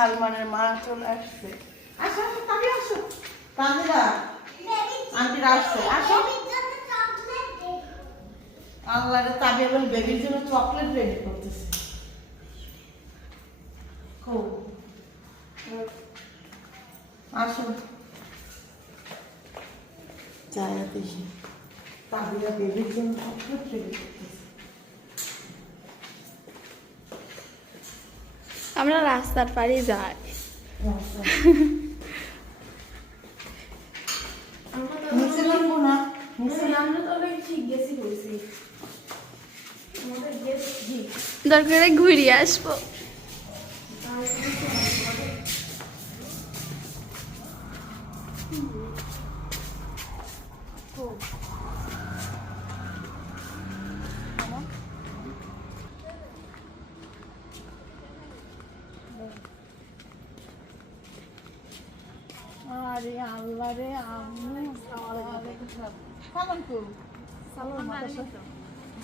সালমানের মা চলে আসছে। আসো আসো আসো। তাবিরা আন্টিরা আসছে। আসো। আল্লাহ তাবি বলে বেবির জন্য চকলেট রেডি করতেছে। খুব আসো। চায়া দেখি তাবিরা বেবির জন্য চকলেট রেডি করতেছে। আমরা রাস্তার পাড়ে যাই। দরকারে ঘুরিয়ে আসব আরে আল্লাহ রে আমি কেমন কু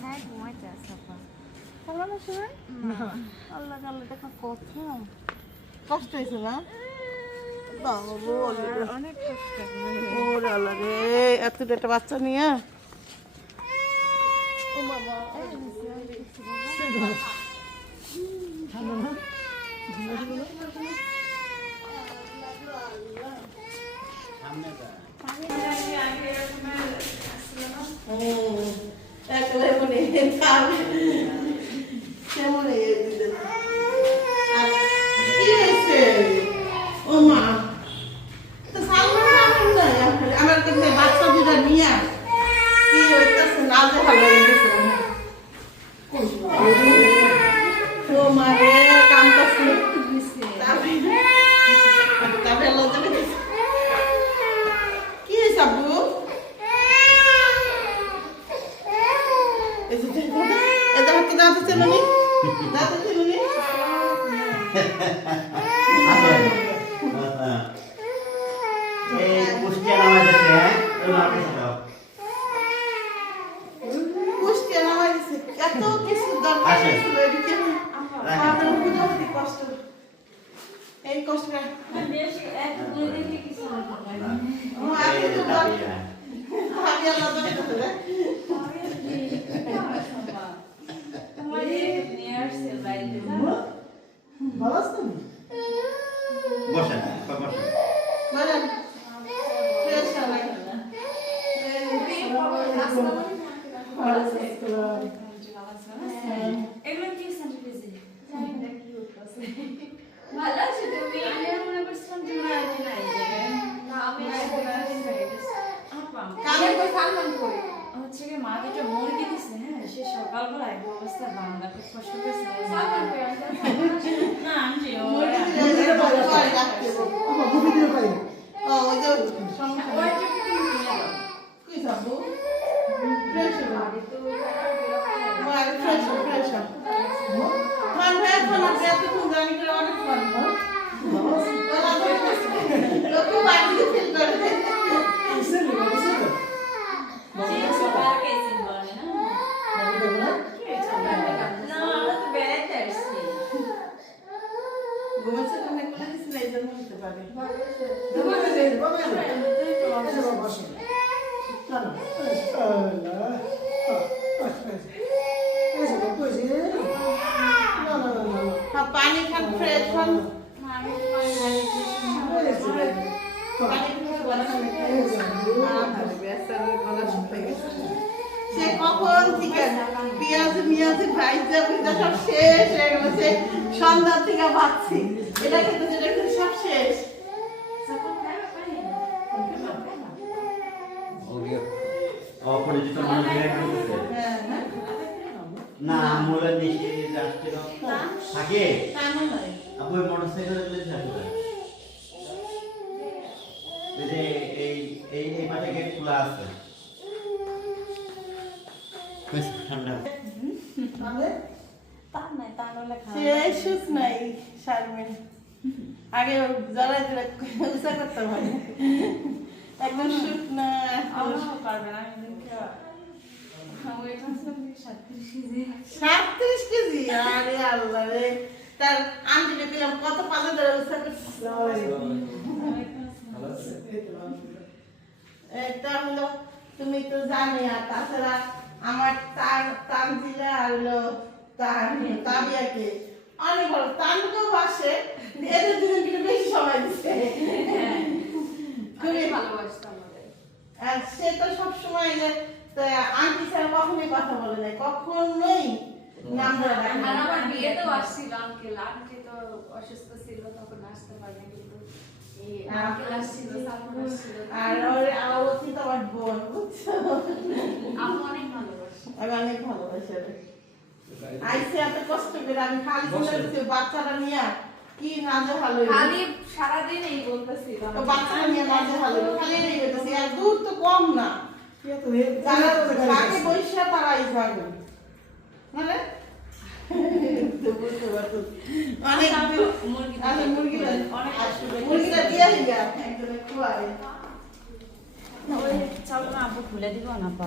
হ্যাঁ ঘুমাইতে আছে আপা কেমন আছে রে আল্লাহ আল্লাহ দেখা কথা। কষ্ট হয়েছে না? আল্লাহ একটা বাচ্চা নিয়ে। ও হুম, একেবারে মনে খাবে। কেমন এই দিলে? আর কি হয়েছে? ও মা, তো সালমান খান নাই আপনার। আমার কাছে বাচ্চা দুটা নিয়ে আয়। কি হইতাছে? নাজেহাল হয়ে গেছে মনে হয়। ও মা রে, কামতাছে। তারপরে- তারপরে লজ্জা পেয়েছে। কি হয়েছে আব্বু? এই যে দেখো, এই দেখো তো দাঁতে চেলুনি? দাঁতে চেলুনি? এই কুষ্টিয়া নামা যাচ্ছে হ্যাঁ ওই মার্কেটে যাও কুষ্টিয়া নামাই দিছে। এত কিছু দরকার আসেন। ছিল এদিকে। রাখেন। আপনার বুঝাবুঝি কষ্ট। এই কষ্টটা ও, আপনি এই তো দাবি, দর- হ্যাঁ। ভাবি আল্লাহ দরকার করে। ভালো আছেন? বসেন কই বসেন বলেন। ফ্রেশ হলেন। এগুলো কি সেন্টারপিসে ভালো আছে তুমি আমি আর মনে করছিলাম তুমি আর কি নাই না আমি কালকে তো সালমান করি। হচ্ছে কি মা যেটা মুরগি দিছে হ্যাঁ সে সকালবেলায় অবস্থা বাংলা খুব কষ্ট না ওই যে সমস্যা ওই নেই। যে তুমি নিয়ে দাও কই যাব? ফ্রেশ হব। মার ফ্রেশ হও, ফ্রেশ হও। খান ভাই, খান আপনি এতক্ষণ জানি করে অনেক খান, হ্যাঁ? ওরা বলতেছে, লোকে বাড়িতে feel করে। যে সবার কেসে বলে না না আমরা তো বেড়াইতে আসছি ঘুমাচ্ছে তো অনেক করে দিছিল, এই জন্য হতে পারে। হ্যাঁ, পানি গেছে। গেছে। সে কখন থেকে পেঁয়াজ মিয়াজ ভাইজা সব শেষ হয়ে সে সন্ধ্যা ভাবছি এটা খেতে অপরিচিত মানুষ হ্যাঁ হ্যাঁ না আমুলের মিষ্টি আসছিল থাকে। আপু মোটরসাইকেলে চলে থাকে এই যে এই এই এই পাশে গেট খোলা আছে। বেশ ঠান্ডা। তাহলে? নাই সুখ শারমিন আগে জড়াই দিলে উঁচা করতে হয় একদম সুখ না পারবে না আমি দেখে সাতত্রিশ কেজি। আরে আল্লাহ রে। তার আন্টিকে দিলাম কত পাঁচা ধরে ব্যবস্থা এটা হলো তুমি তো জানি আর তাছাড়া আমার তার তানজিলা আর হলো তার তাবিয়াকে অনেক ভালো তানকেও বাসে এদের দুজন কিন্তু বেশি সময় দিচ্ছে আমাদের সে তো সবসময় যে আন্টি কখনোই কথা বলে নাই কখনোই নাম ধরে আর আমার বিয়েতেও আসছিল আঙ্কেল আন্টি তো অসুস্থ ছিল তখন আসতে পারে কিন্তু এই আঙ্কেল আসছিল সালমান আসছিল। আর ওর আর ও আমার বোন বুঝছ? আমি অনেক ভালোবাসি। আমি অনেক ভালোবাসি। এত কষ্ট করে আমি খালি বাচ্চাটা নিয়ে কি নাজে ভালো খালি সারাদিন এই বলতেছিল তো বাচ্চাটা নিয়ে নাজে ভালো খালি এই হইতেছে আর দূর তো কম না। যারা বাকি বৈশা তারাই যাবে মানে। অনেক মুরগিটা মুরগিটা দিয়ে না আব্বু খুলে দিব না পা।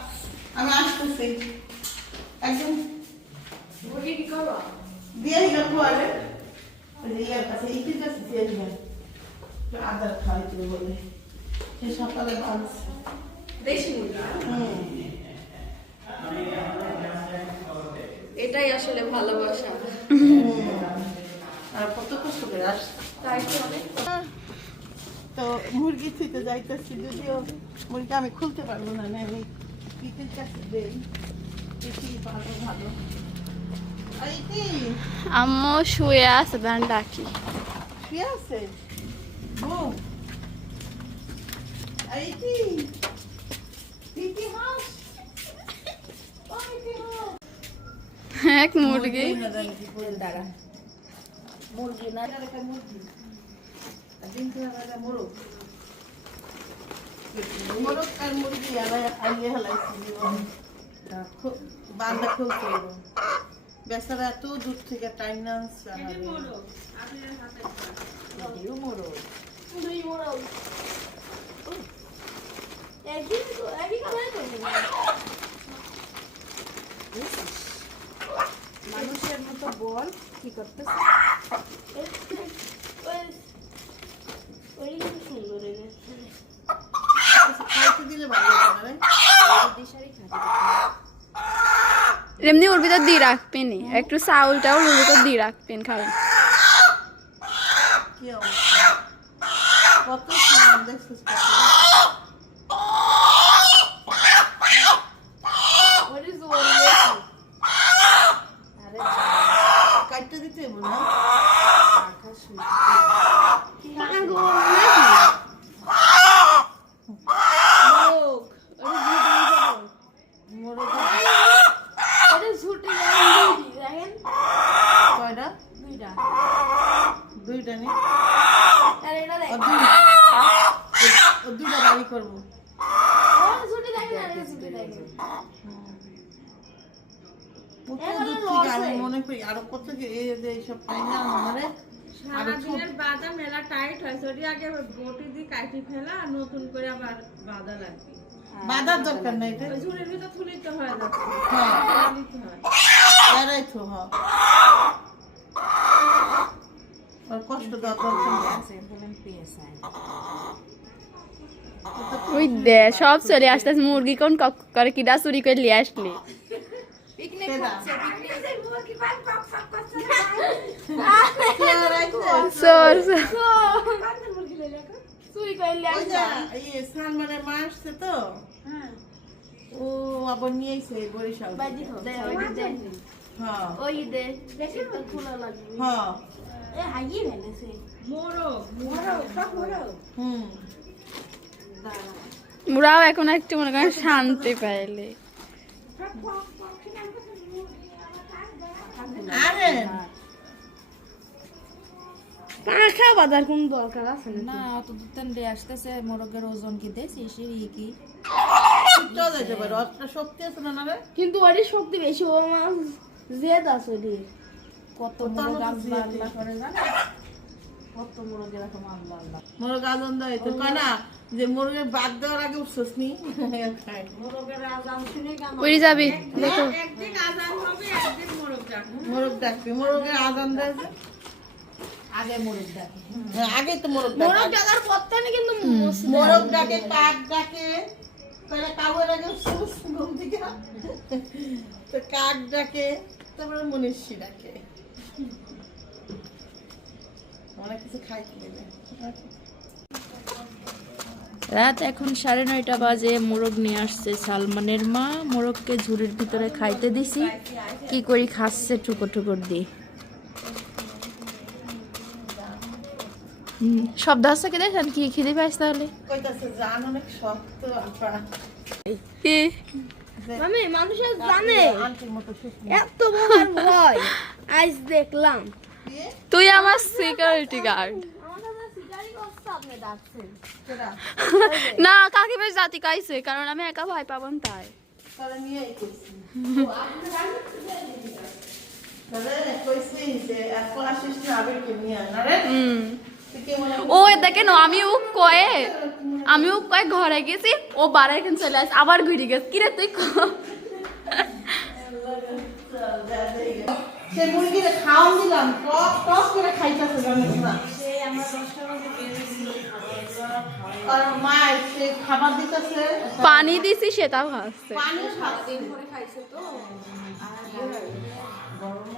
আমি আসতেছি। একদম মুরগি কি করব? দিয়ে ইয়ার কাছে দিয়ে একটু আদার খাওয়াইতে বলে। সে সকালে বাঁধছে দেশি মুরগি? এটাই আসলে ভালোবাসা। আর কত কষ্ট করে আসছে। তাই তো মুরগি থুইতে যাইতেছি যদিও মুরগি আমি খুলতে পারব না না আমি পিঠের কাছে দেই। পিঠি ভালো আম্মু শুয়ে আছে দাঁড় ডাকি। শুয়ে আছে? বউ। এক মুরগি। দাঁড়া মুরগি না। মুরগি। থেকে একটা মোরগ। মোরগ আর মুরগি আলাই হেলাইছি জীবন। বান্দা খুলতে হইব বেচারা এত দূর থেকে টাইম না আনছে মোরগ মানুষের মতো বল কি করতেছে? খাইতে দিলে ভালো হতো না রে? এমনি ওর ভিতর দিয়ে রাখবেন একটু চাউল টাউল ওর ভিতর দিয়ে রাখবেন খাবেন দিতে হইব না মোরগ কয়টা দুইটা নি ও দুই- ও দুইটা বাড়ি করব কত দূর থেকে আমি মনে করি আরও কত কি এই যে এইসব পাই না আমারে আরও ছোট সারাদিনের বাদা মেলা টাইট হয় আগে বটি দিয়ে কাটি ফেলা আর নতুন করে আবার বাঁধা লাগবে। বাধার দরকার নাই ওই ঝুড়ির ভিতর থুলিতে হয়ে যাচ্ছে। হ্যাঁ। হয়। এরাই তো হ আর কষ্ট দেওয়ার দরকার নেই। ওই দে সব চলে আসতেছে মুরগি কোন করে কিডা চুরি করে নিয়ে আসলি? চোর যে, ইয়ে, সালমানের মা আসছে তো? ও আবার নিয়ে এসে বরিশাল হ্যাঁ। ওই দে হ্যাঁ। মোরগ। মোরগ সব মোরগ। হুম। মুরাও এখন একটু মনে করেন শান্তি পাইলে। আরে। পাখা বাঁধার কোনো দরকার আছে না অত দূর থেকে আসতেছে মোরগের ওজন কি দেখছিস ই কি? শক্তি আছে না রে? কিন্তু ওরই শক্তি বেশি ও মাছ জেদ আছে ওরই কত মোরগ আল্লাহ করে জানো? কত মোরগ এরকম আল্লাহ আল্লাহ মোরগ আনন্দ কয় না যে মোরগের বাদ দেওয়ার আগে উঠছিস নি। মোরগের আজান শুনে যাবি দেখো। একদিন আজান হবে একদিন মোরগ ডাকবো। মোরগের আজান দেয়। আগে মোরগ ডাকে। হ্যাঁ, আগেই তো মোরগ মোরগ ডাকার পথটা না কিন্তু মোরগ ডাকে কাক ডাকে তাহলে আগে সুস ঘুম থেকে তো কাক ডাকে তারপরে মনীষী ডাকে। অনেক কিছু খাই দেবে রাত এখন সাড়ে নয়টা বাজে মোরগ নিয়ে আসছে সালমানের মা। মোরগকে ঝুড়ির ভিতরে খাইতে দিছি। কি করি খাচ্ছে টুকো টুকর দিয়ে। শব্দ হচ্ছে কি দেখেন? কি খিদে পাইছে তাহলে? কইতাছে জান অনেক শক্ত আপা। কি? মামি মানুষের জানে। আন্টির মতো এত বড় ভয়। আজ দেখলাম। তুই আমার সিকিউরিটি গার্ড না কাকিমার জাতি কাইছে কারণ আমি একা ভয় পাবাম তাই। হুম। ও দেখেন আমি ও কয়ে আমি ও কয়ে ঘরে গেছি ও বারে এখানে চলে আসে আবার ঘুরে গেছে। কিরে তুই ক- সে মুরগিরে খাওয়ান দিলাম টক টক করে খাইতেছে জানিস না। আর মায়ের সে খাবার দিতেছে পানি দিছি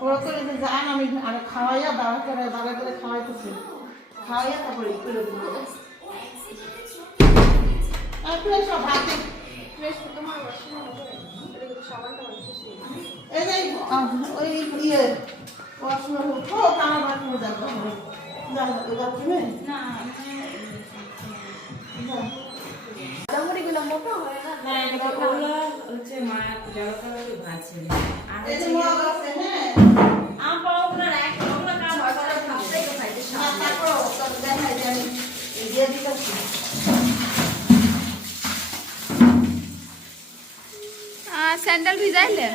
ওরা করে যে আমি খাওয়াইয়া দাঁড়া করে দাঁড়া করে খাওয়াইতেছি। খাওয়াইয়া তারপরে করে দিবো তারপরে সব হাতে এই যে ওই ইয়ে ওয়াশরুম ও কানা বাথরুমে যাব যা বাথরুমে না এই যে মগ আছে হ্যাঁ না, তারপরও তোর দেখাই যে আমি স্যান্ডেল ভিজাইলে?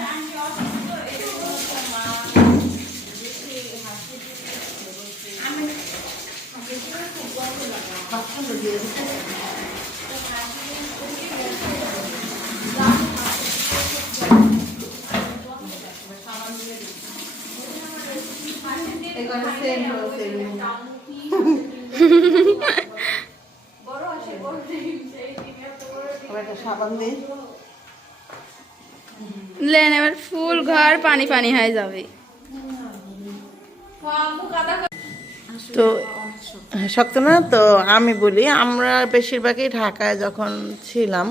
এখানে সেম দিই লেন এবার ফুল ঘর পানি পানি হয়ে যাবে। তো শক্ত না তো আমি বলি আমরা বেশিরভাগই ঢাকায় যখন ছিলাম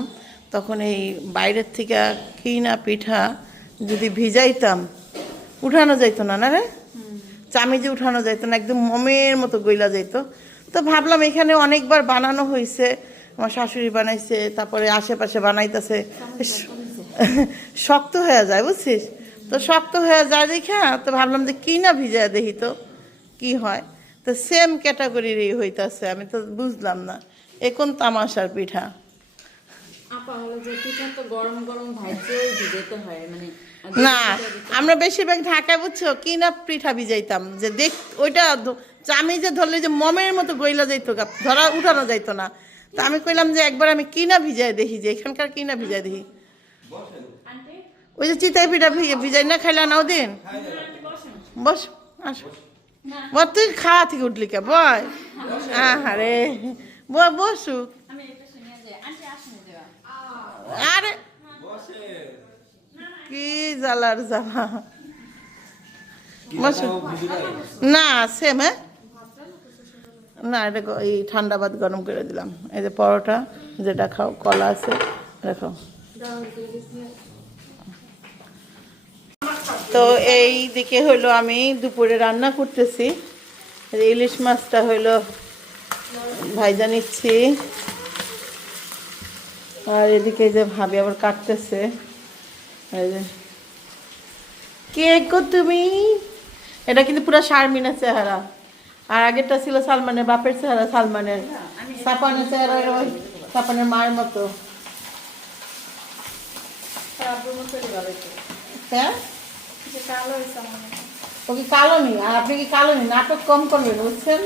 তখন এই বাইরের থেকে কিনা পিঠা যদি ভিজাইতাম উঠানো যাইতো না না রে? চামিজে উঠানো যাইতো না একদম মমের মতো গইলা যাইতো। তো ভাবলাম এখানে অনেকবার বানানো হয়েছে আমার শাশুড়ি বানাইছে তারপরে আশেপাশে বানাইতেছে শক্ত হয়ে যায় বুঝছিস? তো শক্ত হয়ে যায় দেখা তো ভাবলাম যে কি না ভিজায় দেখি তো কি হয়? তো সেম ক্যাটাগরিরই হইতাছে আমি তো বুঝলাম না। এ কোন তামাশার পিঠা? মানে না আমরা বেশিরভাগ ঢাকায় বুঝছ কি না পিঠা ভিজাইতাম যে দেখ ওইটা চামি যে ধরলে যে মমের মতো গইলা যাইতো ধরা উঠানো যাইতো না। তা আমি কইলাম যে একবার আমি কিনা ভিজাই দেখি যে এখানকার কিনা ভিজাই দেখি। ওই যে চিতাই পিঠা ভি- ভিজাই না খাইলা না ওদিন বস আস। বল তুই খাওয়া থেকে উঠলি কে? বয় আরে বয় বসুক আরে। কি জ্বালার জ্বালা। বসো। না সেম হ্যাঁ? না, এটা এই ঠান্ডা ভাত গরম করে দিলাম। এই যে পরোটা, যেটা খাও, কলা আছে দেখো তো এই দিকে হইল আমি দুপুরে রান্না করতেছি। ইলিশ মাছটা হইল ভাইজা নিচ্ছি। আর এদিকে যে ভাবি আবার কাটতেছে। কে তুমি? এটা কিন্তু পুরো শারমিনা চেহারা। আর আগেরটা ছিল সালমানের বাপের চেহারা সালমানের সাপানের চেহারা ওই সাপানের মায়ের মতো। হ্যাঁ? ও কি কালো আর আপনি কি কালো নি নাটক কম করবেন বুঝছেন?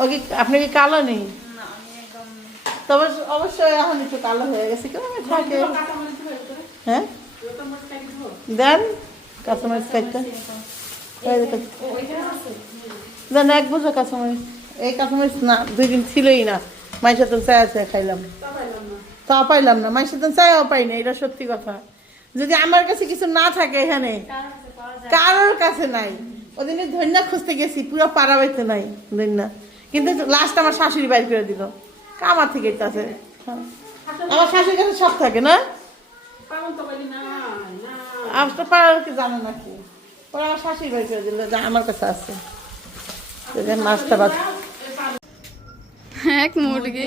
ও কি আপনি কি কালো নেই? তবে অবশ্যই এখন একটু কালো হয়ে গেছে কেন থাকে। হ্যাঁ? দেন কাঁচামরিচ কাটতে কাট- এক বুঝো কাঁচামরিচ। এই কাঁচামরিচ না দুই দিন ছিলই না। মাইসে তো চায়া চায়া খাইলাম। তা পাইলাম না। মাইসে তো চায়াও পাই না এটা সত্যি কথা। যদি আমার কাছে কিছু না থাকে এখানে কারোর কাছে নাই। ওদিনে ধন্যা খুঁজতে গেছি পুরো পাড়া বাইতে নাই ধন্যা। কিন্তু লাস্ট আমার শাশুড়ি বাইর করে দিল। আমার থেকে আছে। আমার শাশুড়ির কাছে সব থাকে না? তো পাড়ার কি জানো নাকি পরে আমার শাশুড়ি বাইর করে দিল যে আমার কাছে আছে। এক মুরগি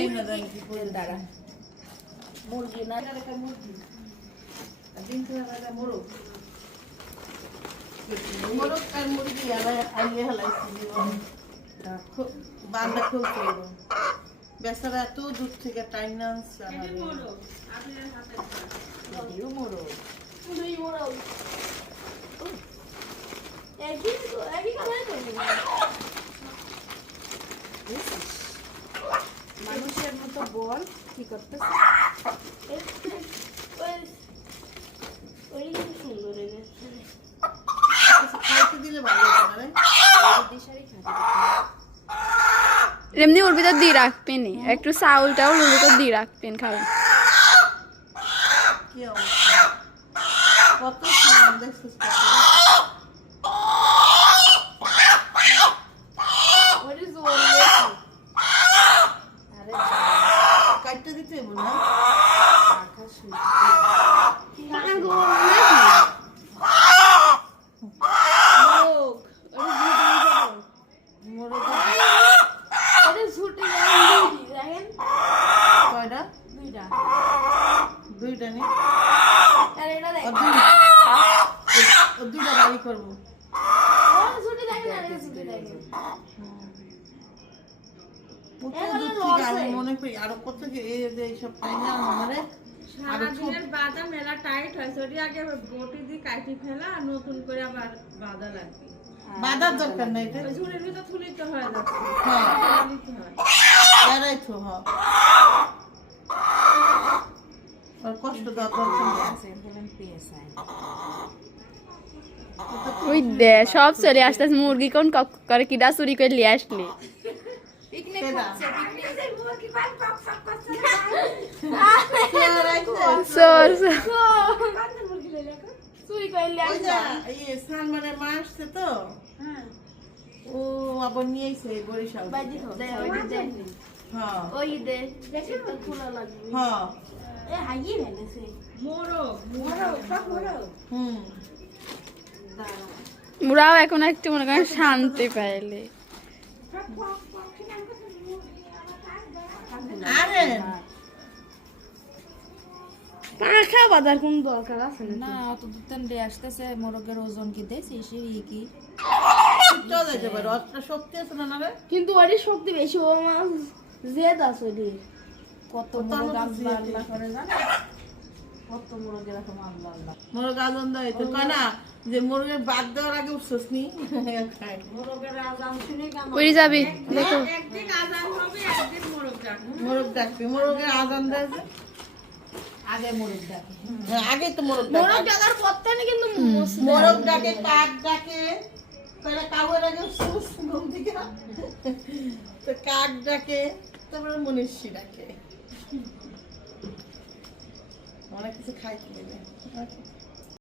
মোরগ আর মুরগি হেলাইছি খুব করব বেচারা এত দূর থেকে টাইম না আনছে আমাদের। মানুষের মতো বল কি করতেছে? এমনি ওর ভিতর দিয়ে রাখবেন একটু চাউল টাউল ওর ভিতর দিয়ে রাখবেন খাবেন কত? কাটতে দিতে হইব না মোরগ কয়টা দুইটা নি ও দুই- ও দুইটা বাড়ি করব কত দূর থেকে আমি মনে করি আরও কত যে এই যে এইসব পাই না আমারে সারাদিনের বাদা মেলা টাইট হয়েছে ওটি আগে বটি দিয়ে কাটি ফেলা আর নতুন করে আবার বাদা লাগবে বাধার দরকার নাই ঝুড়ির ভিতর থুলিতে হয়ে হ্যাঁ দিতে হয়। এরাই তো হ। আর কষ্ট দেওয়ার দরকার নেই। ওই দে সব চলে আসতেছে। মুরগি কোন করে কিডা চুরি করে নিয়ে আসলি? কেডা? কে রাইছে? চোর চোর। ওই যে, সালমানের মা আসছে তো ও আবার নিয়ে আইছে থেকে। হ্যাঁ। হ্যাঁ। হুম। মুরাও এখন একটু মনে করেন শান্তি পাইলে। আরে না অত থেকে আসতেছে মোরগের ওজন কি দেছি সে কি? শক্তি আছে না রে? কিন্তু ওরই শক্তি বেশি ও মাছ জেদ আছে কত মোরগ। আল্লাহ করে জানো? কত মোরগ এরকম আল্লাহ। আল্লাহ মোরগ আনন্দ হইতো। কয় না যে মোরগের বাদ দেওয়ার আগে উঠছস নি? ওই যাবি দেখো। একদিন আজান হবে একদিন মোরগ যাবে মোরগ ডাকবি। মোরগের আজান দেয় যে? আগে মোরগ ডাকে। হ্যাঁ, আগে তো মোরগ মোরগ ডাকে ডাকার পথটা না কিন্তু মোরগ ডাকে। কাক ডাকে তাহলে কাউয়ের আগে উঠছস ঘুম থেকে তো কাক ডাকে তারপরে মনীষী ডাকে। অনেক কিছু খাইতে দেবে